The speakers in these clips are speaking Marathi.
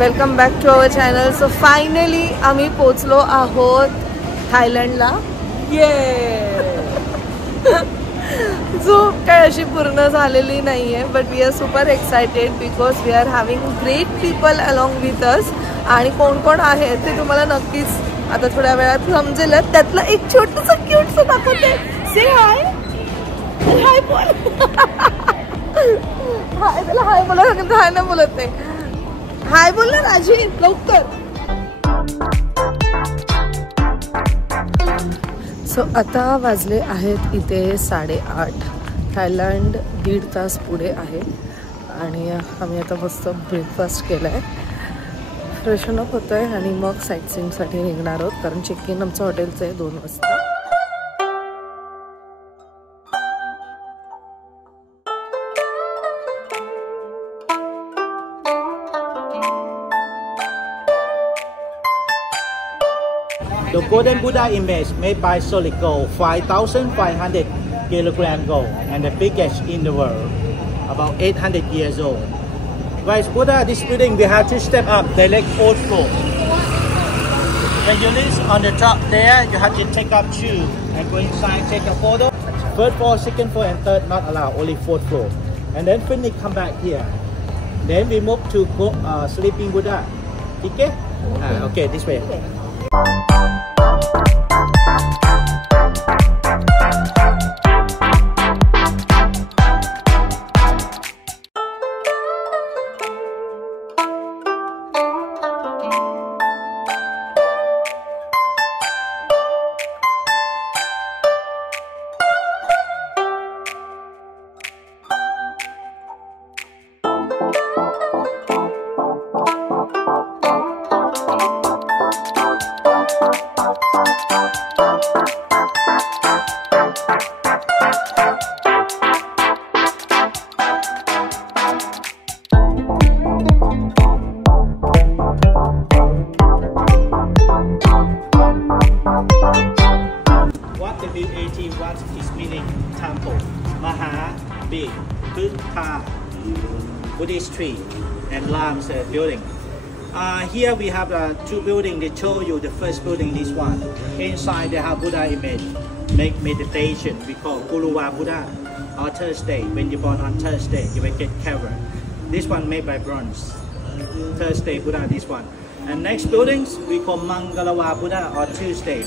Welcome back to our channel. So finally आम्ही पोचलो आहोत थायलंडला. झोप काय अशी पूर्ण झालेली नाही आहे, but we are super excited because we are having great people along with us. आणि कोण कोण आहे ते तुम्हाला नक्कीच आता थोड्या वेळात समजेल. त्यातलं एक छोटंसं क्यूटसं दाखवते. से हाय. हाय बोल. हाय त्याला हाय बोला. हाय ना बोलत नाही. हाय बोल ना राजी लवकर. सो आता वाजले आहेत इथे 8:30. थायलंड 1.5 तास पुढे आहे आणि आम्ही आता मस्त ब्रेकफास्ट केला आहे, फ्रेशन अप होतो आहे आणि मग साईटसीइंगसाठी निघणार आहोत कारण चेक इन आमचं हॉटेलचं आहे 2 वाजता. The golden Buddha image made by solid gold, 5,500 kilogram gold, and the biggest in the world, about 800 years old. Guys, Buddha, this building we have to step up, direct 4th floor. When you live on the top there, you have to take up 2 and go inside, take a photo. 1st floor, 2nd floor, and 3rd not allowed, only 4th floor. And then finish, come back here. Then we move to sleeping Buddha. Okay? Okay, this way. What is meaning temple, Buddha Buddhist tree, and Lam's building. Here we have 2 buildings. They show you the first building, this one. Inside they have Buddha image. Make meditation. We call Guluwa Buddha. On Thursday, when you're born on Thursday, you will get covered. This one made by bronze. Thursday Buddha, this one. And next buildings we call Mangalawa Buddha or Tuesday.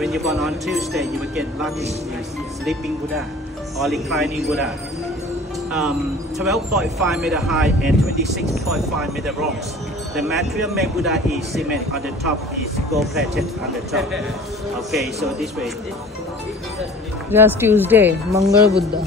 When you're born on Tuesday, you will get lucky. Sleeping Buddha or reclining Buddha. 12.5 meter high and 26.5 meter bronze. The material made Buddha is cement. On the top is gold plated on the top. Okay, so this way. Yes, Tuesday, Mangal Buddha.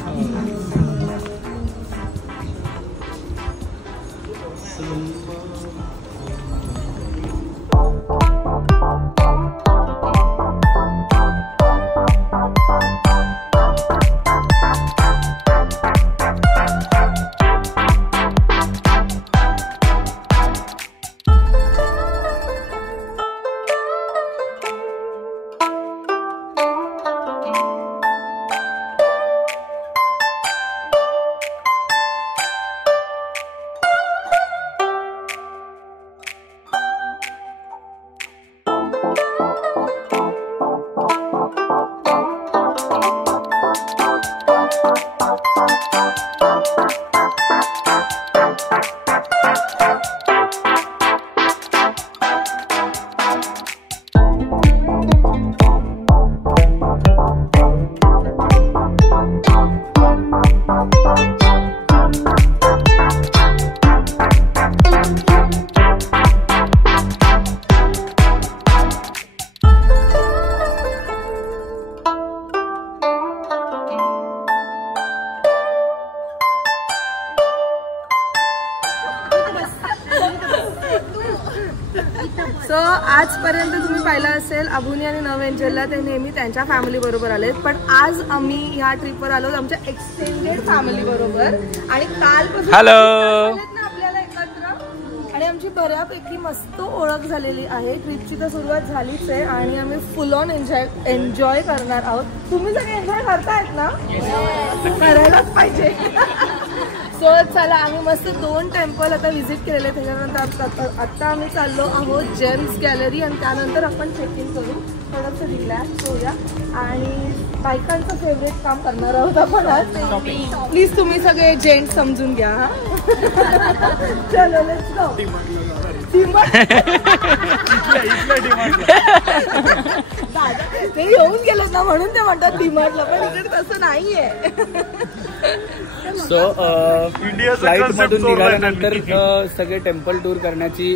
So आजपर्यंत तुम्ही पाहिलं असेल अभुनी आणि नव एंजलला ते नेहमी त्यांच्या फॅमिली बरोबर आलेत, पण आज आम्ही ह्या ट्रिपवर आलो आमच्या एक्सटेंडेड फॅमिली बरोबर. आणि कालपासून आपल्याला एकत्र आणि आमची बऱ्यापैकी मस्त ओळख झालेली आहे. ट्रिपची तर सुरुवात झालीच आहे आणि आम्ही फुल ऑन एन्जॉय करणार आहोत. तुम्ही सगळे एन्जॉय करतायत ना? करायलाच पाहिजे. सो चला आम्ही मस्त 2 टेम्पल आता व्हिजिट केलेले. त्याच्यानंतर आता आम्ही चाललो आहोत जेम्स गॅलरी आणि त्यानंतर आपण चेक इन करू, थोडंसं रिलॅक्स होऊया आणि बायकांचं फेवरेट काम करणार आहोत आपण आज. प्लीज तुम्ही सगळे जेंट्स समजून घ्या. चलो लेट्स गो. ते येऊन गेलं ना म्हणून ते म्हणतात डीमार्टला, पण इकडे तसं नाहीये. सो फ्लाईट मधून निघाल्यानंतर सगळे टेम्पल टूर करण्याची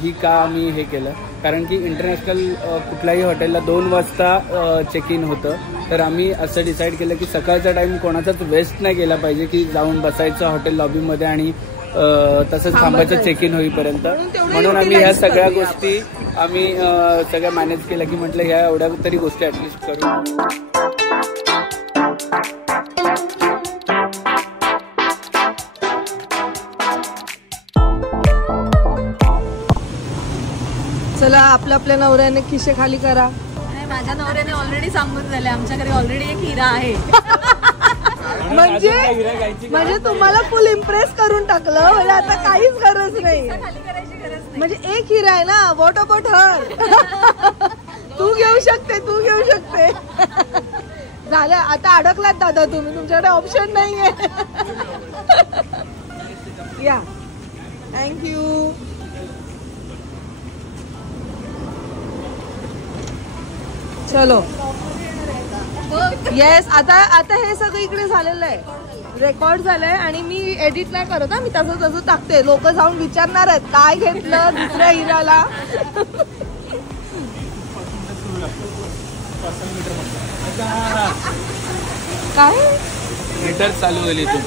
ही का आम्ही हे केलं, कारण की इंटरनॅशनल कुठल्याही हॉटेलला 2 वाजता चेक इन होतं. तर आम्ही असं डिसाईड केलं की सकाळचा टाइम कोणाचाच वेस्ट नाही गेला पाहिजे की जाऊन बसायचं हॉटेल लॉबीमध्ये आणि तसंच थांबायचं चेक इन होईपर्यंत. म्हणून आम्ही ह्या सगळ्या गोष्टी आम्ही सगळ्या मॅनेज केल्या की म्हटलं ह्या एवढ्या तरी गोष्टी ऍटलिस्ट करू. चला आपल्या नवऱ्याने खिशे खाली करा. माझ्या नवऱ्याने ऑलरेडी सांगून झाले, आमच्या घरी ऑलरेडी एक हिरा आहे. म्हणजे तुम्हाला फुल इम्प्रेस करून टाकलं, म्हणजे आता काहीच गरज नाही. म्हणजे एक हिरा आहे ना, वॉट अबाउट हर. तू घेऊ शकते. झालं आता अडकलात दादा तुम्ही, तुमच्याकडे ऑप्शन नाहीये. या थँक्यू. चलो येस. आता हे सगळं इकडे झालेलं आहे, रेकॉर्ड झालंय आणि मी एडिट नाही करत. मी तसं टाकते. लोक जाऊन विचारणार आहेत काय घेतलं दुसऱ्या हिराला. काय मीटर चालू झाली तू,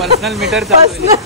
पर्सनल मीटर चालू.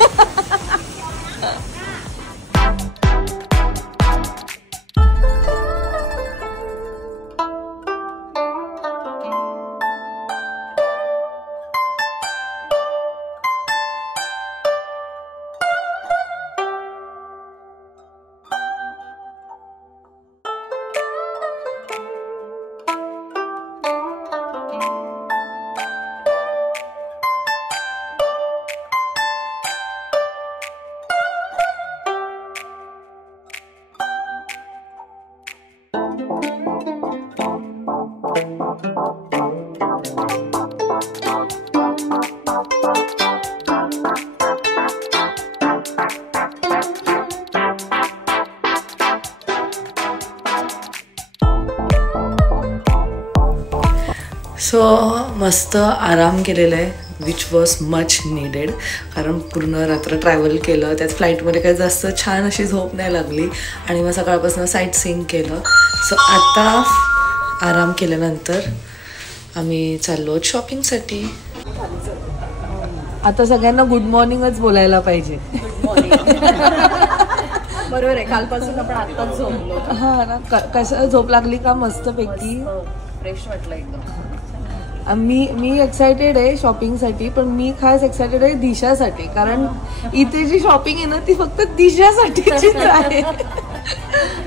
सो मस्त आराम केलेला आहे, विच वॉज मच नीडेड. कारण पूर्ण रात्र ट्रॅव्हल केलं, त्याच फ्लाईटमध्ये काही जास्त छान अशी झोप नाही लागली आणि मग सकाळपासून साईट सीइंग केलं. सो आता आराम केल्यानंतर आम्ही चाललो शॉपिंगसाठी. आता सगळ्यांना गुड मॉर्निंगच बोलायला पाहिजे. बरोबर आहे, कालपासून आपण आत्ताच झोपलो. हा ना, कसं झोप लागली का मस्तपैकी, फ्रेश वाटलं एकदम. मी एक्सायटेड आहे शॉपिंगसाठी, पण मी खास एक्सायटेड आहे दिशासाठी. कारण इथे जी शॉपिंग आहे ना ती फक्त दिशासाठीचीच आहे.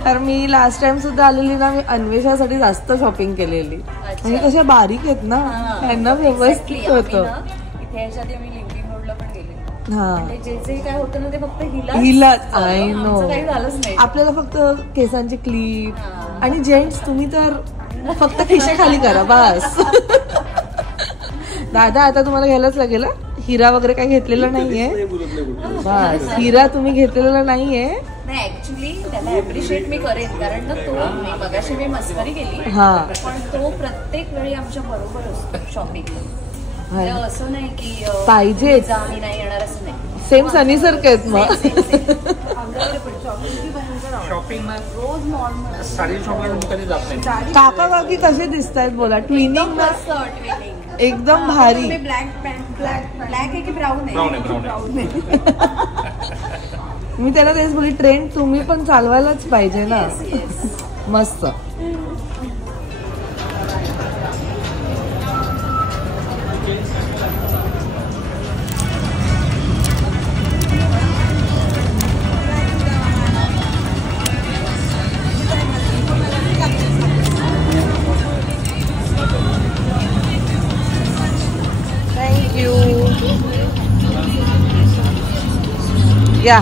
तर मी लास्ट टाइम सुद्धा आलेली ना, मी अन्वेषासाठी जास्त शॉपिंग केलेली. म्हणजे कशा बारीक आहेत ना, त्यांना व्यवस्थित होतं. जे काय होतं ना ते फक्त हिला आय नो. आपल्याला फक्त केसांची क्लिप आणि जेंट्स तुम्ही तर फक्त खिशे खाली करा बस. दादा आता तुम्हाला घ्यायलाच लागेल. हिरा वगैरे काही घेतलेला नाहीये बस. हिरा तुम्ही घेतलेला नाहीये. नाही ऍक्च्युली त्याला अप्रिशिएट मी करेन, कारण ना तो मगाशी मी मस्करी केली, पण तो प्रत्येक वेळी आमच्या बरोबर असतो शॉपिंगला. असं नाही की पाहिजे आम्ही नाही येणार असं नाही. सेम सनी सारखे आहेत मग. काका काकी कसे दिसत आहेत बोला. ट्विनिंग एकदम भारी. ब्लॅक आहे की ब्राऊन आहे? मी त्याला तेच बोलली, ट्रेंड तुम्ही पण चालवायलाच पाहिजे ना. मस्त. Thank you. घ्या.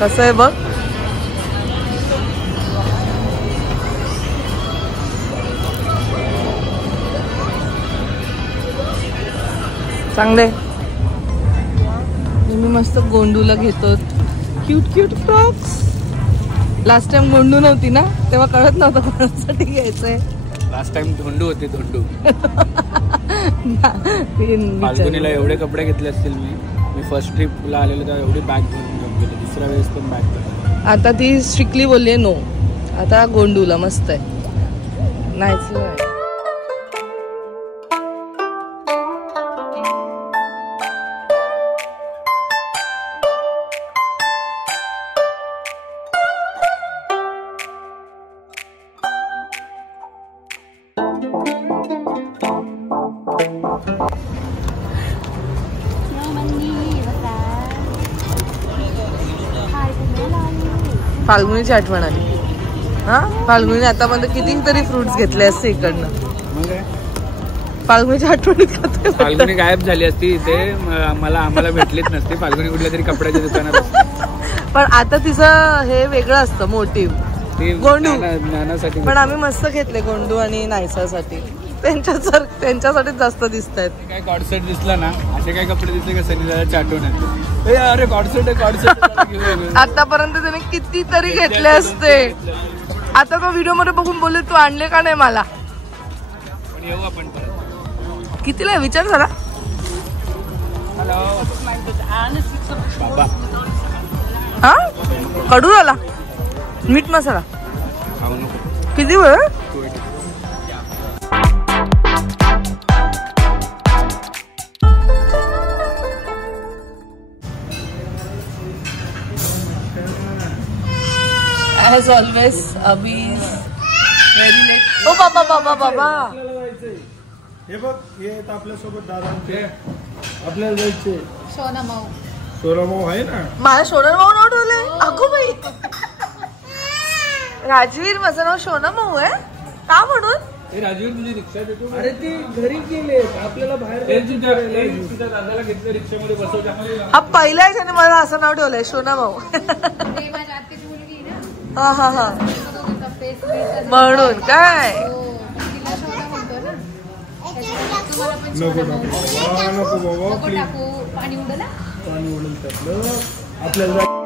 कसं आहे बघ. चांगले. मी मस्त गोंडूला घेतो. Cute cute frocks. Last time गोंडू नव्हती ना, तेव्हा कळत नव्हतं कोणासाठी घ्यायचंय. लास्ट टाइम धोंडू होते. धोंडू फाल्गुनीला एवढे कपडे घेतले असतील मी फर्स्ट ट्रिपला आलेलो तेव्हा एवढी बॅग घेऊन गेलो. दुसऱ्या वेळेस पण बॅग. आता ती स्ट्रिक्टली बोलली नो. आता गोंडूला मस्त आहे. नाहीच आहे. फाल्गुनीची आठवण आली. हा, फाल्गुनीने आतापर्यंत कितीतरी फ्रुट्स घेतले असते इकडनं. फाल्गुनीची आठवण फाल्गुनी गायब झाली असती इथे. आम्हाला भेटलीच नसती. फाल्गुनी कुठल्या तरी कपड्याच्या दुकानात. पण आता तिचं हे वेगळं असतं मोटिव्ह. गोंडू ज्ञानासाठी. पण आम्ही मस्त घेतले गोंडू आणि नायसासाठी. त्यांच्यासाठीच जास्त दिसत आहेत. काय कॉडसेट दिसला ना, असे काय कपडे दिसले का सनीला आठवण येते. अरे कॉडसेट आहे कॉडसेट. आतापर्यंत त्याने कितीतरी घेतले असते. आता तो व्हिडिओ मध्ये बघून बोलले तू आणले का नाही मला. पण येऊ आपण परत. कितीला विचार जरा. बाबा हा, कडू झाला. मीठ मसाला खाऊ नको. किती वेळ. As always, Abhi is very late. Oh, बाबा. हे बघ, हे आपल्यासोबत दादांचे आपल्याला जायचे. सोनामाऊ आहे ना. मला सोनर भाऊ नाव ठेवले. अगो बाई. राजवीर माझं नाव सोना भाऊ आहे का म्हणून. राजवीर तुझी रिक्षा देतो. अरे ती घरी गेले आपल्याला बाहेर दादाला घेतलं रिक्षामध्ये बसवल्या. हा पहिला आहे त्याने मला असं नाव ठेवलंय सोना भाऊ. हा म्हणून काय. नको बाबा पाणी उडेल त्यातलं आपल्याला.